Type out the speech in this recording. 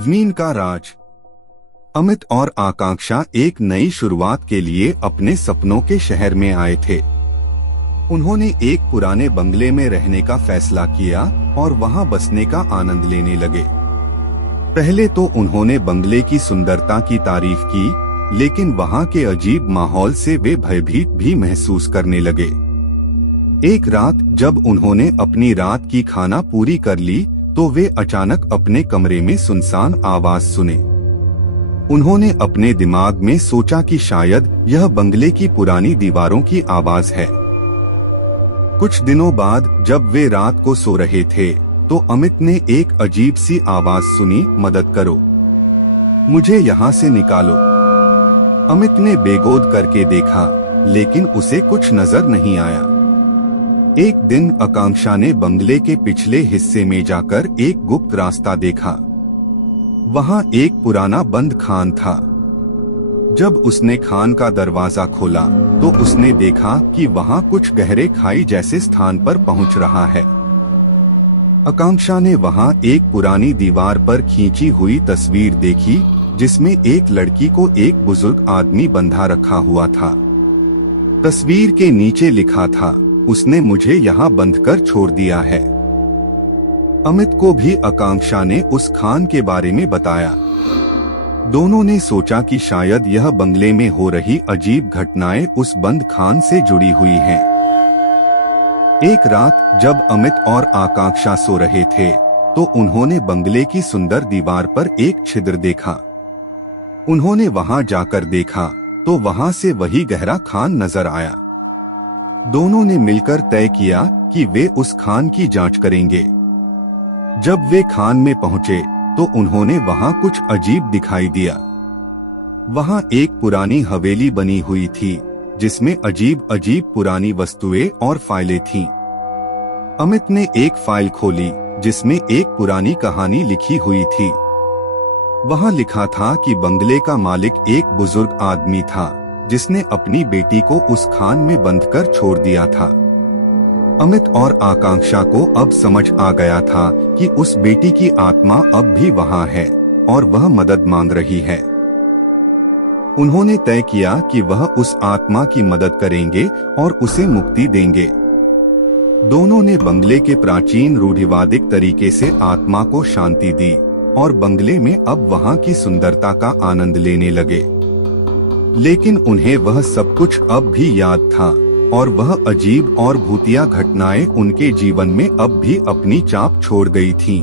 जमीन का राज। अमित और आकांक्षा एक नई शुरुआत के लिए अपने सपनों के शहर में आए थे। उन्होंने एक पुराने बंगले में रहने का फैसला किया और वहां बसने का आनंद लेने लगे। पहले तो उन्होंने बंगले की सुंदरता की तारीफ की, लेकिन वहां के अजीब माहौल से वे भयभीत भी महसूस करने लगे। एक रात जब उन्होंने अपनी रात की खाना पूरी कर ली, तो वे अचानक अपने कमरे में सुनसान आवाज सुने। उन्होंने अपने दिमाग में सोचा कि शायद यह बंगले की पुरानी दीवारों की आवाज है। कुछ दिनों बाद जब वे रात को सो रहे थे, तो अमित ने एक अजीब सी आवाज सुनी, मदद करो, मुझे यहाँ से निकालो। अमित ने बेगोद करके देखा, लेकिन उसे कुछ नजर नहीं आया। एक दिन आकांक्षा ने बंगले के पिछले हिस्से में जाकर एक गुप्त रास्ता देखा। वहां एक पुराना बंद खान था। जब उसने खान का दरवाजा खोला, तो उसने देखा कि वहां कुछ गहरे खाई जैसे स्थान पर पहुंच रहा है। आकांक्षा ने वहां एक पुरानी दीवार पर खींची हुई तस्वीर देखी, जिसमें एक लड़की को एक बुजुर्ग आदमी बंधा रखा हुआ था। तस्वीर के नीचे लिखा था, उसने मुझे यहाँ बंद कर छोड़ दिया है। अमित को भी आकांक्षा ने उस खान के बारे में बताया। दोनों ने सोचा कि शायद यह बंगले में हो रही अजीब घटनाएं उस बंद खान से जुड़ी हुई हैं। एक रात जब अमित और आकांक्षा सो रहे थे, तो उन्होंने बंगले की सुंदर दीवार पर एक छिद्र देखा। उन्होंने वहां जाकर देखा, तो वहां से वही गहरा खान नजर आया। दोनों ने मिलकर तय किया कि वे उस खान की जांच करेंगे। जब वे खान में पहुंचे, तो उन्होंने वहां कुछ अजीब दिखाई दिया। वहां एक पुरानी हवेली बनी हुई थी, जिसमें अजीब अजीब पुरानी वस्तुएं और फाइलें थीं। अमित ने एक फाइल खोली, जिसमें एक पुरानी कहानी लिखी हुई थी। वहां लिखा था कि बंगले का मालिक एक बुजुर्ग आदमी था, जिसने अपनी बेटी को उस खान में बंद कर छोड़ दिया था। अमित और आकांक्षा को अब समझ आ गया था कि उस बेटी की आत्मा अब भी वहां है और वह मदद मांग रही है। उन्होंने तय किया कि वह उस आत्मा की मदद करेंगे और उसे मुक्ति देंगे। दोनों ने बंगले के प्राचीन रूढ़िवादिक तरीके से आत्मा को शांति दी और बंगले में अब वहां की सुंदरता का आनंद लेने लगे। लेकिन उन्हें वह सब कुछ अब भी याद था और वह अजीब और भूतिया घटनाएं उनके जीवन में अब भी अपनी छाप छोड़ गई थीं।